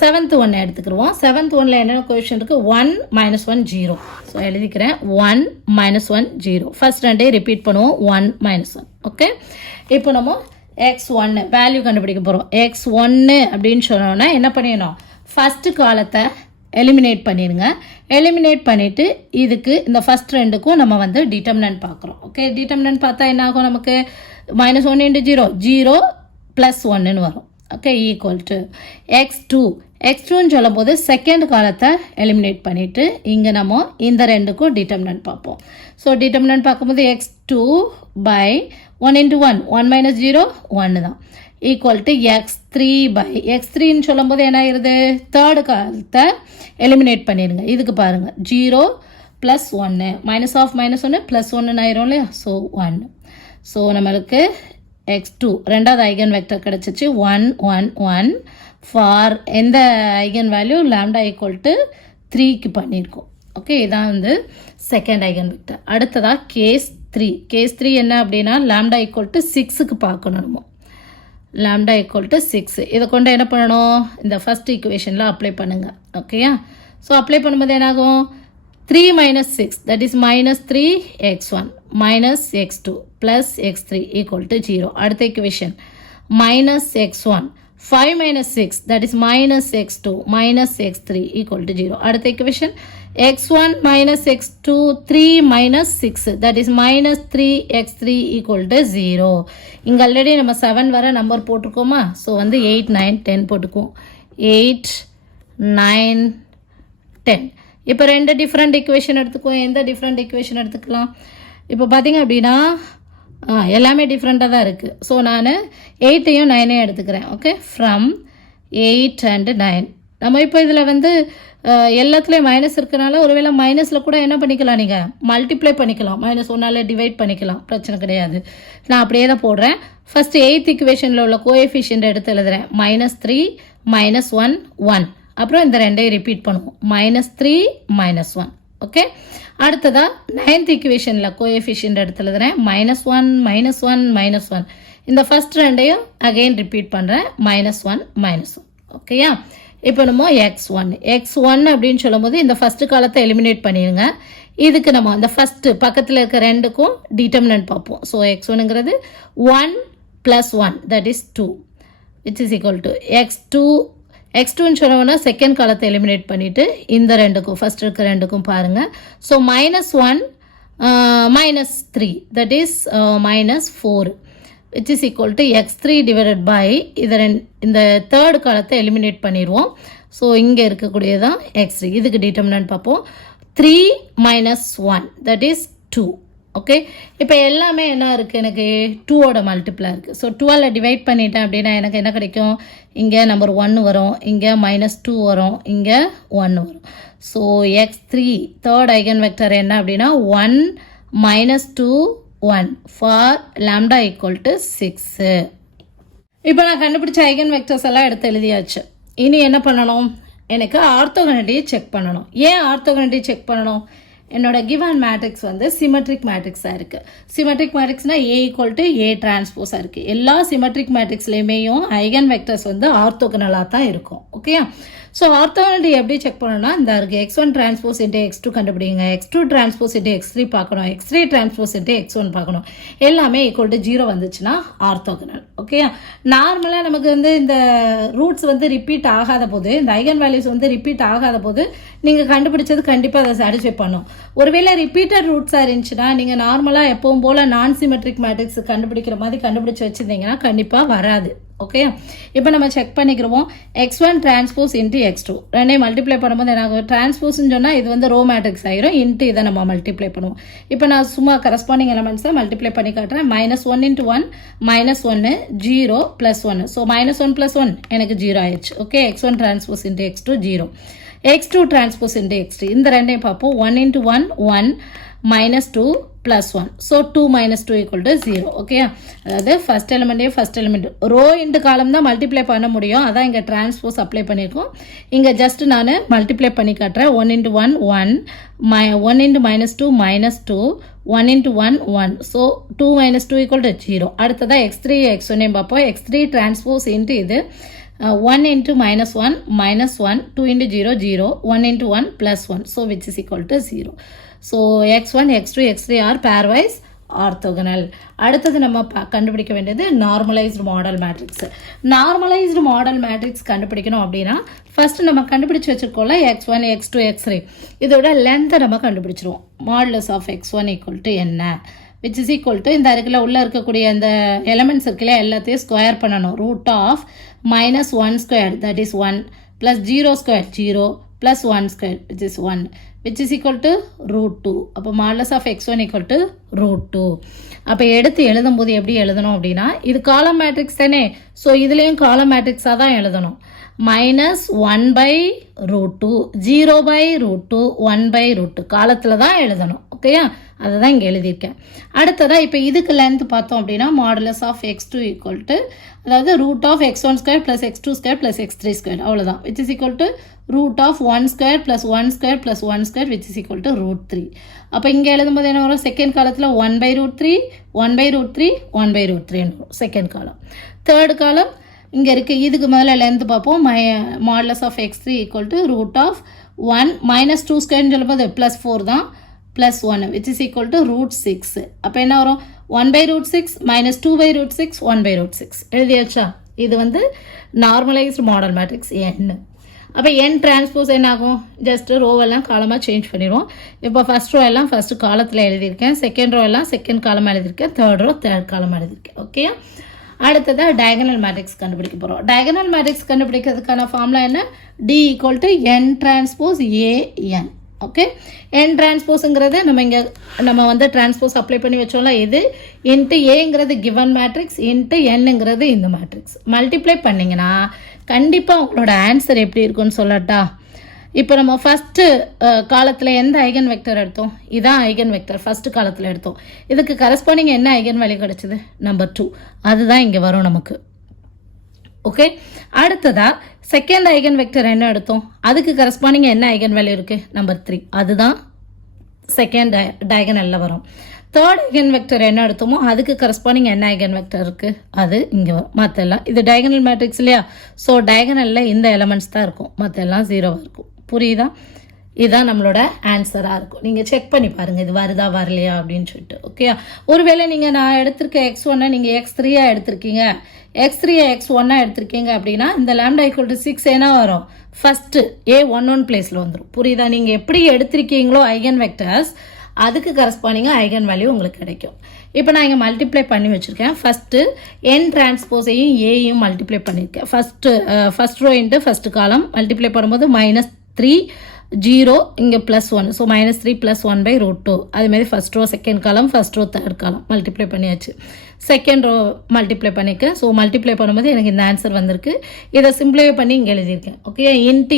7th 1 எடுத்துக்கிடுவோம். 7th 1ல் என்னென்ன கோஎஃபிஷியன்ட் இருக்குது, 1 -1 0. ஸோ எழுதிக்கிறேன் 1 -1 0. ஃபஸ்ட் ரெண்டையும் ரிப்பீட் பண்ணுவோம், 1 -1. ஓகே, இப்போ நம்ம x1 வேல்யூ கண்டுபிடிக்க போகிறோம். x1 அப்படின்னு சொன்னோன்னா என்ன பண்ணிடணும், ஃபஸ்ட்டு காலத்தை எலிமினேட் பண்ணிடுங்க. எலிமினேட் பண்ணிவிட்டு இதுக்கு இந்த ஃபஸ்ட் ரெண்டுக்கும் நம்ம வந்து டிட்டர்மினன்ட் பார்க்குறோம். ஓகே, டிட்டர்மினன்ட் பார்த்தா என்ன ஆகும், நமக்கு -1 × 0 0 + 1ன்னு வரும். ஓகே, ஈக்குவல் டு x2ன்னு சொல்லும் போது செகண்ட் காலத்தை எலிமினேட் பண்ணிவிட்டு இங்கே நம்ம இந்த ரெண்டுக்கும் டிட்டர்மினன்ட் பார்ப்போம். ஸோ டிட்டர்மினன்ட் பார்க்கும்போது x2 by 1 × 1 1 - 0 1 தான், ஈக்குவல் டு x3ன்னு சொல்லும் போது என்ன ஆயிருது, தேர்டு காலத்தை எலிமினேட் பண்ணிடுங்க. இதுக்கு பாருங்கள் 0 + 1 -1 +1 ஆயிரும் இல்லையா? ஸோ 1. ஸோ நம்மளுக்கு x2 ரெண்டாவது ஐகன் வெக்டர் கிடச்சிச்சு, 1 1 1 ஃபார் எந்த ஐகன் வேல்யூ λ = 3க்கு பண்ணியிருக்கோம். ஓகே, இதான் வந்து செகண்ட் ஐகன் வெக்டர். அடுத்ததாக கேஸ் 3 என்ன அப்படின்னா λ = 6க்கு பார்க்கணும். நம்ம λ = 6 இதை கொண்டு என்ன பண்ணணும், இந்த ஃபஸ்ட் ஈக்குவேஷனில் அப்ளை பண்ணுங்கள். ஓகேயா? ஸோ அப்ளை பண்ணும்போது என்னாகும், 3 - 6 that is -3x1 -x2 + x3 = 0. அடுத்த equation -x1 5 - 6 that is -x2 -x3 = 0. அடுத்த equation x1 - x2 3 - 6 that is -3x3 = 0. இங்கே ஆல்ரெடி நம்ம 7 வர நம்பர் போட்டிருக்கோமா? ஸோ வந்து 8 9 10 போட்டுக்குவோம். 8 9 10. இப்போ 2 டிஃப்ரெண்ட் ஈக்குவேஷன் எடுத்துக்குவோம். எந்த டிஃப்ரெண்ட் ஈக்குவேஷன் எடுத்துக்கலாம்? இப்போ பார்த்தீங்க அப்படின்னா எல்லாமே டிஃப்ரெண்ட்டாக தான் இருக்குது. ஸோ நான் 8ஐயும் 9ஐயும் எடுத்துக்கிறேன். Okay, from 8 and 9. நம்ம இப்போ இதில் வந்து எல்லாத்துலேயும் மைனஸ் இருக்கிறனால ஒருவேளை மைனஸில் கூட என்ன பண்ணிக்கலாம், நீங்கள் மல்டிப்ளை பண்ணிக்கலாம், -1ஆல் டிவைட் பண்ணிக்கலாம், பிரச்சனை கிடையாது. நான் அப்படியே தான் போடுறேன். ஃபஸ்ட்டு 8th ஈக்குவேஷனில் உள்ள கோஎஃபிஷியன்ட் எடுத்து எழுதுகிறேன். -3 -1 1. அப்புறம் இந்த ரெண்டையும் ரிப்பீட் பண்ணுவோம், -3 -1. ஓகே, அடுத்ததா 9th ஈக்குவேஷனில் கோஎஃபிஷியன்ட் எடுத்து எழுதுறேன். -1 -1 -1. இந்த ஃபர்ஸ்ட் ரெண்டையும் அகெயின் ரிப்பீட் பண்ணுறேன். -1 -1. ஓகேயா, இப்போ நம்ம x1 அப்படின்னு சொல்லும் போது இந்த ஃபர்ஸ்ட் காலத்தை எலிமினேட் பண்ணிடுங்க. இதுக்கு நம்ம அந்த ஃபர்ஸ்ட் பக்கத்தில் இருக்க ரெண்டுக்கும் டிட்டர்மினன்ட் பார்ப்போம். ஸோ x1ங்கிறது 1 + 1 that is 2 which is equal to x2ன்னு சொன்னோன்னா செகண்ட் காலத்தை எலிமினேட் பண்ணிவிட்டு இந்த ரெண்டுக்கும் ஃபர்ஸ்ட் இருக்க ரெண்டுக்கும் பாருங்கள். So -1 -3 that is -4 which is equal to x3 divided by இந்த தேர்ட் காலத்தை எலிமினேட் பண்ணிடுவோம். ஸோ இங்கே இருக்கக்கூடியதான் x3. இதுக்கு டிட்டர்மினன்ட் பார்ப்போம். 3 - 1 that is 2. ஓகே, இப்போ எல்லாமே என்ன இருக்குது, எனக்கு 2ஓட மல்டிப்ளாக இருக்குது. ஸோ 12 டிவைட் பண்ணிட்டேன் அப்படின்னா எனக்கு என்ன கிடைக்கும், இங்கே நம்பர் 1 வரும், இங்கே -2 வரும், இங்கே 1 வரும். So x3 third eigen vector என்ன அப்படின்னா 1 -2 1 ஃபார் λ = 6. இப்போ நான் கண்டுபிடிச்ச ஐகன் வெக்டர்ஸ் எல்லாம் எடுத்து எழுதியாச்சு. இனி என்ன பண்ணணும், எனக்கு ஆர்த்தோகனலிட்டியை செக் பண்ணணும். ஏன் ஆர்த்தோகனலிட்டி செக் பண்ணணும், என்னோட கிவன் மேட்ரிக்ஸ் வந்து சிமெட்ரிக் மேட்ரிக்ஸாக இருக்குது. சிமெட்ரிக் மேட்ரிக்ஸ்னால் A = A டிரான்ஸ்போஸாக இருக்குது. எல்லா சிமெட்ரிக் மேட்ரிக்ஸ்லேயுமேயும் ஐகன் வெக்டர்ஸ் வந்து ஆர்த்தோகனலாக தான் இருக்கும். ஓகேயா, ஸோ ஆர்த்தோகனலிட்டி எப்படி செக் பண்ணணும்னா இந்த இருக்குது x1 டிரான்ஸ்போஸ் × x2 கண்டுபிடிங்க, x2 டிரான்ஸ்போஸ் × x3 பார்க்கணும், x3 டிரான்ஸ்போஸ் × x1 பார்க்கணும். எல்லாமே =0 வந்துச்சுன்னா ஆர்த்தோகனல். ஓகேயா, நார்மலாக நமக்கு வந்து இந்த ரூட்ஸ் வந்து ரிப்பீட் ஆகாத போது, இந்த ஐகன் வேல்யூஸ் வந்து ரிப்பீட் ஆகாத போது நீங்கள் கண்டுபிடிச்சது கண்டிப்பாக அதை சாட்டிஸ்ஃபை பண்ணும். ஒருவேளை ரிப்பீட்டட் ரூட்ஸாக இருந்துச்சுன்னா நீங்கள் நார்மலாக எப்பவும் போல் நான் சிமெட்ரிக் மேட்ரிக்ஸ் கண்டுபிடிக்கிற மாதிரி கண்டுபிடிச்சி வச்சுருந்தீங்கன்னா கண்டிப்பாக வராது. ஓகே, இப்போ நம்ம செக் பண்ணிக்கிறோம். x1 டிரான்ஸ்போஸ் × x2 ரெண்டையும் மல்டிப்ளை பண்ணும்போது எனக்கு டிரான்ஸ்போஸ்ன்னு சொன்னால் இது வந்து ரோ மேட்ரிக்ஸ் ஆகிரும். இன்ட்டு இதை நம்ம மல்டிப்ளை பண்ணுவோம். இப்போ நான் சும்மா கரஸ்பாண்டிங் எலமெண்ட்ஸை மல்டிப்ளை பண்ணி காட்டுறேன். -1 × 1 -1 0 + 1. ஸோ -1 + 1 எனக்கு 0 ஆயிடுச்சு. Okay, x1 transpose × x2 0, x2 transpose × x3 இந்த ரெண்டையும் பார்ப்போம். 1 × 1 1 -2 + 1. ஸோ 2 - 2 = 0. ஓகே, அதாவது first element row into column தான் மல்டிப்ளை பண்ண முடியும். அதான் இங்கே டிரான்ஸ்போஸ் அப்ளை பண்ணியிருக்கோம். இங்கே ஜஸ்ட் நான் மல்டிப்ளை பண்ணி காட்டுறேன். 1 × 1 1 1 × -2 -2 1 × 1 1. ஸோ 2 - 2 = 0. அடுத்ததாக x3 x1 பார்ப்போம். x3 டிரான்ஸ்போஸ் இன்ட்டு இது 1 × -1 -1 2 × 0 0 1 × 1 + 1. So which is equal to 0. So x1 x2 x3 are pairwise orthogonal. அடுத்தது நம்ம கண்டுபிடிக்க வேண்டியது normalised modal matrix. Normalised modal matrix கண்டுபிடிக்கணும் அப்படின்னா ஃபர்ஸ்ட் நம்ம கண்டுபிடிச்சு வச்சுருக்கோம்ல x1 x2 x3 இதோட லென்த்தை நம்ம கண்டுபிடிச்சிருவோம். மாடுலஸ் ஆஃப் x1 = என்ன, which is equal to இந்த இருக்குல்ல உள்ளே இருக்கக்கூடிய இந்த எலமெண்ட்ஸ் இருக்குல்ல எல்லாத்தையும் ஸ்கொயர் பண்ணணும். √(-1² that is 1 + 0² 0 + 1² which is 1 which is equal to √2. அப்போ மாடுலஸ் ஆஃப் x1 = √2. அப்போ எடுத்து எழுதும்போது எப்படி எழுதணும் அப்படின்னா இது காலம் மேட்ரிக்ஸ் தானே. ஸோ இதுலேயும் காலம் மேட்ரிக்ஸாக தான் எழுதணும். -1/√2 0/√2 1/√2 காலத்தில் தான் எழுதணும். ஓகேயா, அதை தான் இங்கே எழுதியிருக்கேன். அடுத்ததாக இப்போ இதுக்கு லென்த் பார்த்தோம் அப்படின்னா மாடுலஸ் ஆஃப் x2 அதாவது √(x1² + x2² + x3²) அவ்வளோதான். which is equal to √(1² + 1² + 1² which is equal to √3. அப்போ இங்கே எழுதும்போது என்ன வரும், செகண்ட் காலத்தில் 1/√3 1/√3 1/√3 செகண்ட் காலம். தேர்ட் காலம் இங்கே இருக்குது. இதுக்கு முதல்ல லென்த் பார்ப்போம். மாடுலஸ் ஆஃப் x3 = √1 -2² சொல்லும்போது +4 தான் +1 which is equal to √6. அப்போ என்ன வரும், 1/√6 -2/√6 1/√6 எழுதியாச்சா. இது வந்து நார்மலைஸ்டு மாடல் மேட்ரிக்ஸ் n. அப்போ n டிரான்ஸ்போஸ் என்ன ஆகும், ஜஸ்ட் ரோவெல்லாம் காலமாக சேஞ்ச் பண்ணிடுவோம். இப்போ ஃபர்ஸ்ட் ரோ எல்லாம் ஃபர்ஸ்ட் காலத்தில் எழுதியிருக்கேன், செகண்ட் ரோ எல்லாம் செகண்ட் காலமாக எழுதியிருக்கேன், தேர்ட் ரோ தேர்ட் காலமாக எழுதியிருக்கேன். ஓகே, அடுத்ததாக டயகனல் மேட்ரிக்ஸ் கண்டுபிடிக்க போகிறோம். டயகனல் மேட்ரிக்ஸ் கண்டுபிடிக்கிறதுக்கான ஃபார்முலா என்ன, D = n transpose AN. Okay, n டிரான்ஸ்போஸுங்கிறது நம்ம வந்து டிரான்ஸ்போஸ் அப்ளை பண்ணி வச்சோம்ல, இது இன்ட்டு ஏங்கிறது கிவன் மேட்ரிக்ஸ் இன்ட்டு என்னங்கிறது இந்த மேட்ரிக்ஸ் மல்டிப்ளை பண்ணிங்கன்னா கண்டிப்பாக உங்களோட ஆன்சர் எப்படி இருக்குன்னு சொல்லட்டா. இப்போ நம்ம ஃபஸ்ட்டு காலத்தில் எந்த ஐகன் வெக்டர் எடுத்தோம், இதான் ஐகன் வெக்டர் ஃபஸ்ட்டு காலத்தில் எடுத்தோம். இதுக்கு கரஸ்பாண்டிங் என்ன ஐகன் வேல்யூ கிடச்சிது, நம்பர் 2. அதுதான் இங்கே வரும் நமக்கு. ஓகே, அடுத்ததாக செகண்ட் ஐகன் வெக்டர் என்ன எடுத்தோம், அதுக்கு கரஸ்பாண்டிங் என்ன ஐகன் வேல்யூ இருக்குது, நம்பர் 3. அதுதான் செகண்ட் டயகனலில் வரும். தேர்ட் ஐகன் வெக்டர் என்ன எடுத்தோமோ அதுக்கு கரஸ்பாண்டிங் என்ன ஐகன் வெக்டர் இருக்குது அது இங்கே வரும். மற்ற எல்லாம் இது டயகனல் மேட்ரிக்ஸ் இல்லையா, ஸோ டயகனலில் இந்த எலமெண்ட்ஸ் தான் இருக்கும், மற்ற எல்லாம் 0வாக இருக்கும். புரியுதா? இதுதான் நம்மளோட ஆன்சராக இருக்கும். நீங்கள் செக் பண்ணி பாருங்கள் இது வருதா வரலையா அப்படின்னு சொல்லிட்டு. ஓகே, ஒருவேளை நீங்கள் நான் எடுத்திருக்க x1 நீங்கள் x3 எடுத்திருக்கீங்க, x3 x1 எடுத்திருக்கீங்க அப்படின்னா இந்த λ = 6 என்ன வரும், ஃபஸ்ட்டு A11 பிளேஸில் வந்துடும். புரியுதா? நீங்கள் எப்படி எடுத்திருக்கீங்களோ ஐகன் வெக்டர்ஸ் அதுக்கு கரஸ்பாண்டிங்காக ஐகன் வேல்யூ உங்களுக்கு கிடைக்கும். இப்போ நான் இங்கே மல்டிப்ளை பண்ணி வச்சுருக்கேன். ஃபஸ்ட்டு என் டிரான்ஸ்போஸையும் ஏயும் மல்டிப்ளை பண்ணியிருக்கேன். First row into first column multiply பண்ணும்போது -3 0 இங்கே +1, ஸோ -3 + 1/√2. அதுமாரி first row second column, first row third column multiply பண்ணியாச்சு. செகண்ட் ரோ மல்டிப்ளை பண்ணிக்க. ஸோ மல்டிப்ளை பண்ணும்போது எனக்கு இந்த ஆன்சர் வந்திருக்கு. இதை சிம்பிளிஃபை பண்ணி இங்கே எழுதியிருக்கேன். ஓகே, இன்ட்டு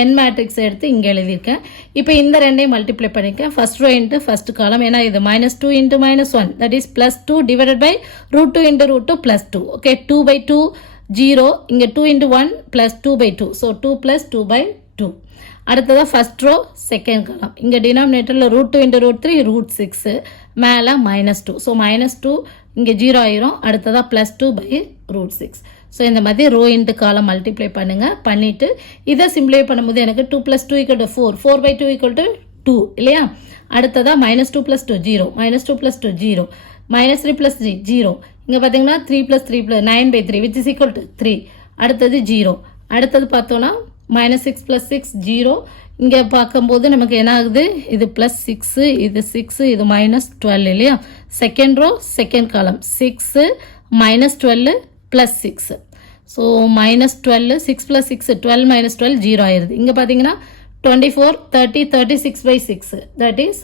என் மேட்ரிக்ஸ் எடுத்து இங்கே எழுதியிருக்கேன். இப்போ இந்த ரெண்டையும் மல்டிப்ளை பண்ணிக்க. ஃபஸ்ட் ரோ இன்ட்டு ஃபஸ்ட் காலம், ஏன்னா இது -2 × -1 தட் இஸ் +2 /√2 × √2 +2. ஓகே, 2/2 0 இங்கே 2 × 1 +2/2, ஸோ 2 + 2/2. அடுத்ததாக ஃபஸ்ட் ரோ செகண்ட் காலம், இங்கே டினாமினேட்டரில் √2 × √3 √6, மேலே -2, ஸோ -2 இங்கே 0 ஆயிரும். அடுத்ததாக +2/√6. ஸோ இந்த மாதிரி ரோ இன்ட்டு காலம் மல்டிப்ளை பண்ணுங்கள். பண்ணிவிட்டு இதை சிம்பிளிஃபை பண்ணும்போது எனக்கு 2 + 2 = 4, 4/2 = 2 இல்லையா. அடுத்ததாக -2 + 2 0, -2 + 2 0, -3 + 3 0. இங்கே பார்த்தீங்கன்னா 3 + 3 + 9/3 which is equal to 3. அடுத்தது 0. அடுத்தது பார்த்தோன்னா -6 + 6 0. இங்கே பார்க்கும்போது நமக்கு என்ன ஆகுது, இது +6 இது 6 இது -12 இல்லையா. செகண்ட் ரோ செகண்ட் காலம் 6 -12 + 6, ஸோ -12 6 + 6 12 -12 0 ஆயிடுது. இங்கே பார்த்தீங்கன்னா 24 30 36/6 தட் இஸ்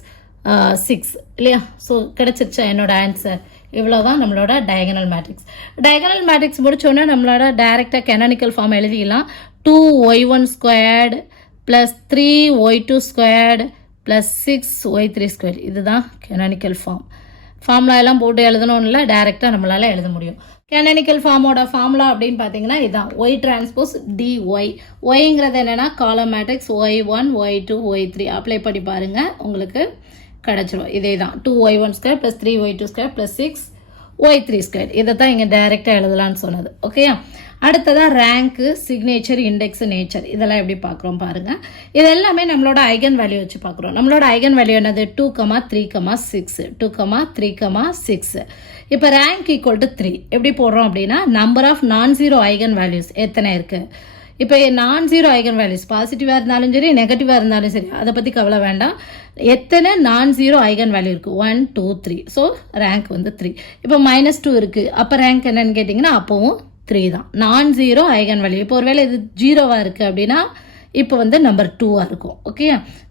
6 இல்லையா. ஸோ கிடச்சிருச்சா என்னோட ஆன்சர். இவ்வளோதான் நம்மளோட டயகனல் மேட்ரிக்ஸ். டயகனல் மேட்ரிக்ஸ் முடிச்சோன்னா நம்மளோட டைரெக்டாக கெனானிக்கல் ஃபார்ம் எழுதிக்கலாம். 2y1² + 3y2² + 6y3². இதுதான் கெனானிக்கல் ஃபார்ம். ஃபார்முலா எல்லாம் போட்டு எழுதணும்னு இல்லை, டைரெக்டாக நம்மளால் எழுத முடியும். கெனானிக்கல் ஃபார்மோட ஃபார்முலா அப்படின்னு பார்த்தீங்கன்னா இதுதான் y டிரான்ஸ்போஸ் dy. ஒய்ங்கிறது என்னென்னா காலம் matrix y1 y2 y3 apply பண்ணி பாருங்கள், உங்களுக்கு கிடச்சிரும். இதே தான் 2y1² + 3y2² + 6y3². இதை தான் இங்கே டைரெக்டாக எழுதலான்னு சொன்னது. ஓகேயா. அடுத்ததாக ரேங்க்கு, சிக்னேச்சர், இண்டெக்ஸு, நேச்சர் இதெல்லாம் எப்படி பார்க்குறோம் பாருங்கள். இது எல்லாமே நம்மளோட ஐகன் வேல்யூ வச்சு பார்க்குறோம். நம்மளோட ஐகன் வேல்யூ என்னது 2, 3, 6 2, 3, 6. இப்போ ரேங்க் = 3 எப்படி போடுறோம் அப்படின்னா நம்பர் ஆஃப் நான்-ஜீரோ ஐகன் வேல்யூஸ் எத்தனை இருக்குது. இப்போ நான்-ஜீரோ ஐகன் வேல்யூஸ் பாசிட்டிவாக இருந்தாலும் சரி நெகட்டிவாக இருந்தாலும் சரி அதை பற்றி கவலை வேண்டாம். எத்தனை நான்-ஜீரோ ஐகன் வேல்யூ இருக்குது 1 2 3, ஸோ ரேங்க் வந்து 3. இப்போ -2 இருக்குது, அப்போ ரேங்க் என்னன்னு கேட்டிங்கன்னா அப்போவும் 3 தான். நான்-ஜீரோ ஐகன் வேல்யூ. இப்போ ஒருவேளை இது 0வாக இருக்குது அப்படின்னா இப்போ வந்து நம்பர் 2வாக இருக்கும். ஓகே,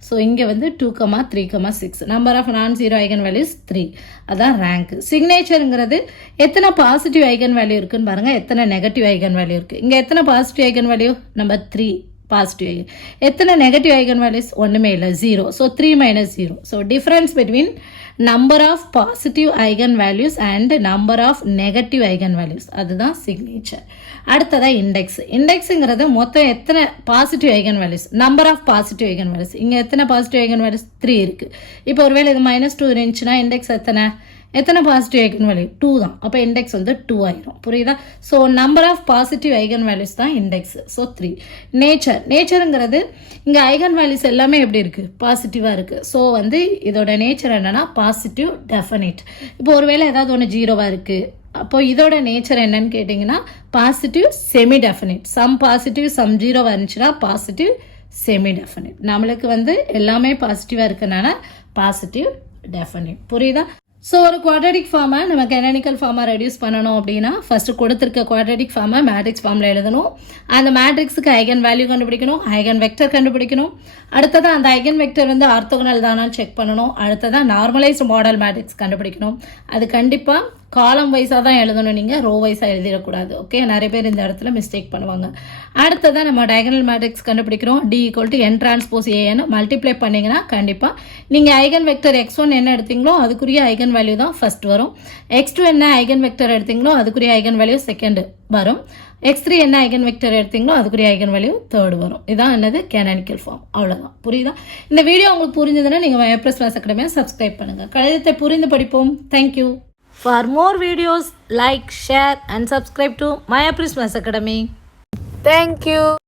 ஸோ இங்கே வந்து 2, 3, 6 நம்பர் ஆஃப் நான்-ஜீரோ ஐகன் வேல்யூஸ் 3, அதான் ரேங்க். சிக்னேச்சருங்கிறது எத்தனை பாசிட்டிவ் ஐகன் வேல்யூ இருக்குன்னு பாருங்கள், எத்தனை நெகட்டிவ் ஐகன் வேல்யூ இருக்குது. இங்கே எத்தனை positive eigen value, number 3 positive eigen. எத்தனை நெகட்டிவ் ஐகன் வேல்யூஸ், ஒன்றுமே இல்லை 0, so 3 - 0. So difference between number of positive eigen values and number of negative eigen values, அதுதான் சிக்னேச்சர். அடுத்ததாக இண்டெக்ஸ். இண்டெக்ஸுங்கிறது மொத்தம் எத்தனை positive eigen values, number of positive eigen values. இங்கே எத்தனை பாசிட்டிவ் ஐகன் வேல்யூஸ் 3 இருக்குது. இப்போ ஒருவேளை இது -2 இருந்துச்சுன்னா இண்டெக்ஸ் எத்தனை பாசிட்டிவ் ஐகன் வேல்யூ 2 தான். அப்போ இண்டெக்ஸ் வந்து 2 ஆயிரும். புரியுதா. So number of positive eigen values தான் இண்டெக்ஸ், ஸோ 3. நேச்சருங்கிறது இங்கே ஐகன் வேல்யூஸ் எல்லாமே எப்படி இருக்குது, பாசிட்டிவாக இருக்குது. ஸோ வந்து இதோட நேச்சர் என்னென்னா பாசிட்டிவ் டெஃபினிட். இப்போ ஒருவேளை ஏதாவது ஒன்று 0வாக இருக்குது, அப்போ இதோட நேச்சர் என்னன்னு கேட்டிங்கன்னா positive semi definite. Some positive some 0வாக இருந்துச்சுன்னா பாசிட்டிவ் செமி டெஃபினிட். நம்மளுக்கு வந்து எல்லாமே பாசிட்டிவாக இருக்கனால பாசிட்டிவ் டெஃபினிட். புரியுதா. ஸோ ஒரு குவாட்ரடிக் ஃபார்மை நம்ம கெனானிக்கல் ஃபார்மாக ரெடியூஸ் பண்ணணும் அப்படின்னா ஃபஸ்ட்டு கொடுத்துருக்க குவாட்ரடிக் ஃபார்மை மேட்ரிக்ஸ் ஃபார்மில் எழுதணும். அந்த மேட்ரிக்ஸுக்கு ஐகன் வேல்யூ கண்டுபிடிக்கணும், ஐகன் வெக்டர் கண்டுபிடிக்கணும். அடுத்ததாக அந்த ஐகன் வெக்டர் வந்து ஆர்த்தோகனல் தானான்னு செக் பண்ணணும். அடுத்ததாக நார்மலைஸ்டு மாடல் மேட்ரிக்ஸ் கண்டுபிடிக்கணும். அது கண்டிப்பாக காலம் வைஸாக தான் எழுதணும், நீங்கள் ரோ வைஸாக எழுதிடக்கூடாது. ஓகே, நிறைய பேர் இந்த இடத்துல மிஸ்டேக் பண்ணுவாங்க. அடுத்ததான் நம்ம டயகனல் மேட்ரிக்ஸ் கண்டுபிடிக்கிறோம். D = n transpose AN multiply பண்ணிங்கன்னா கண்டிப்பாக நீங்கள் ஐகன் வெக்டர் x1 என்ன எடுத்தீங்களோ அதுக்குரிய ஐகன் வேல்யூ தான் ஃபர்ஸ்ட் வரும். x2 என்ன ஐகன் வெக்டர் எடுத்தீங்களோ அதுக்குரிய ஐகன் வேல்யூ செகண்ட் வரும். x3 என்ன ஐகன் வெக்டர் எடுத்தீங்களோ அதுக்குரிய ஐகன் வேல்யூ தேர்ட் வரும். இதான் என்னது கேனானிக்கல் ஃபார்ம். அவ்வளோதான். புரியுதா? இந்த வீடியோ உங்களுக்கு புரிஞ்சதுன்னா நீங்கள் MyAPRIS Maths Academy சப்ஸ்கிரைப் பண்ணுங்கள். கணிதத்தை புரிந்து படிப்போம். Thank you. For more videos, like, share and subscribe to MyAPRIS Maths Academy. Thank you.